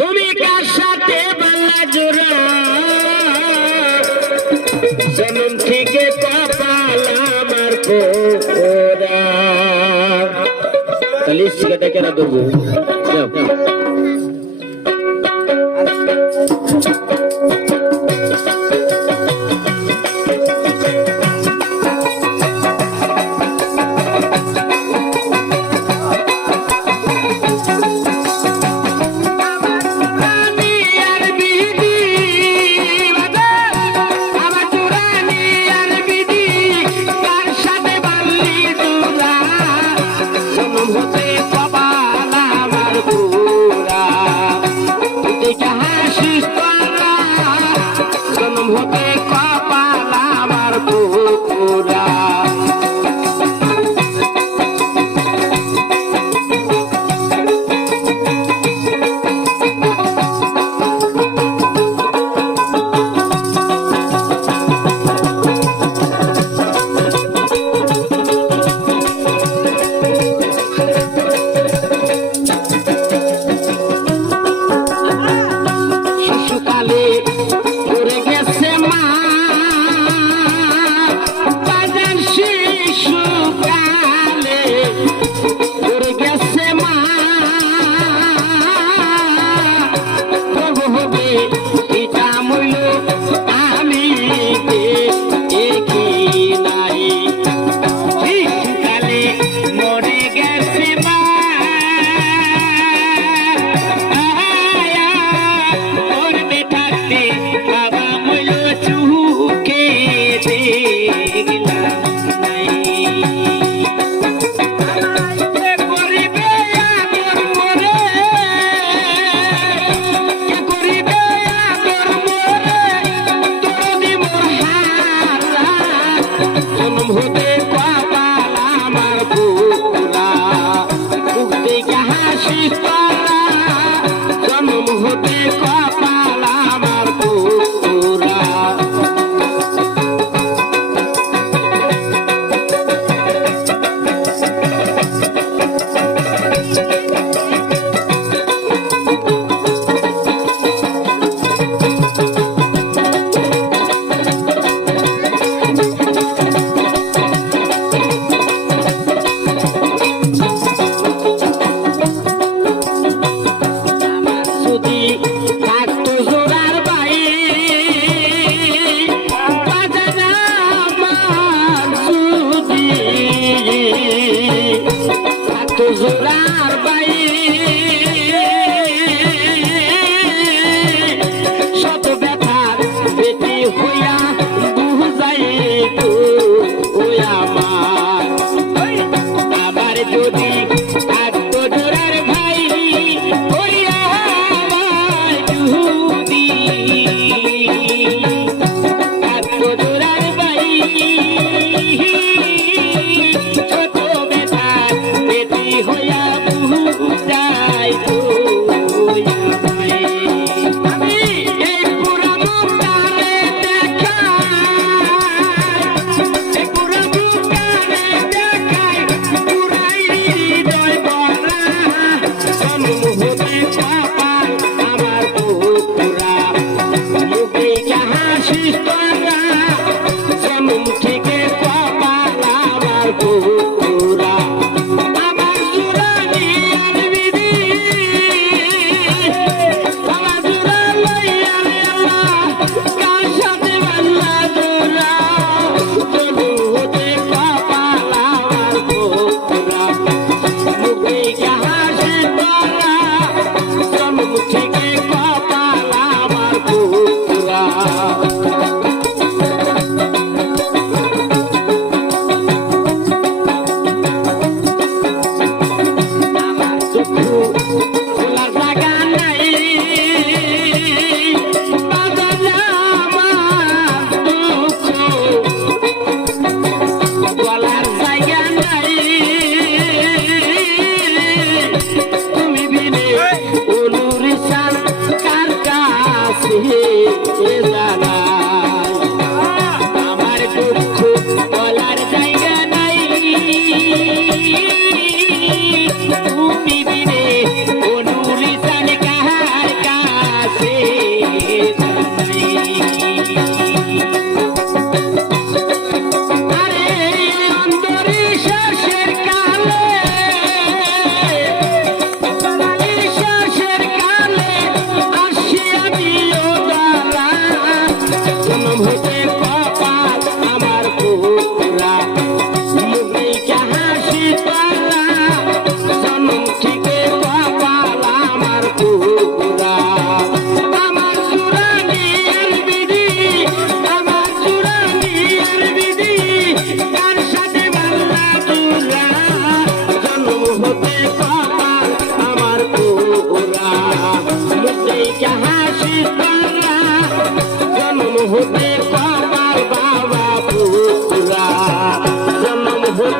তুমি কার সাথে বাংলা জোড়া? জনম থেকে কপাল আমার কোরা। তাহলে শিখাটা কেন দেবো hotel. Rodrigo. হে We're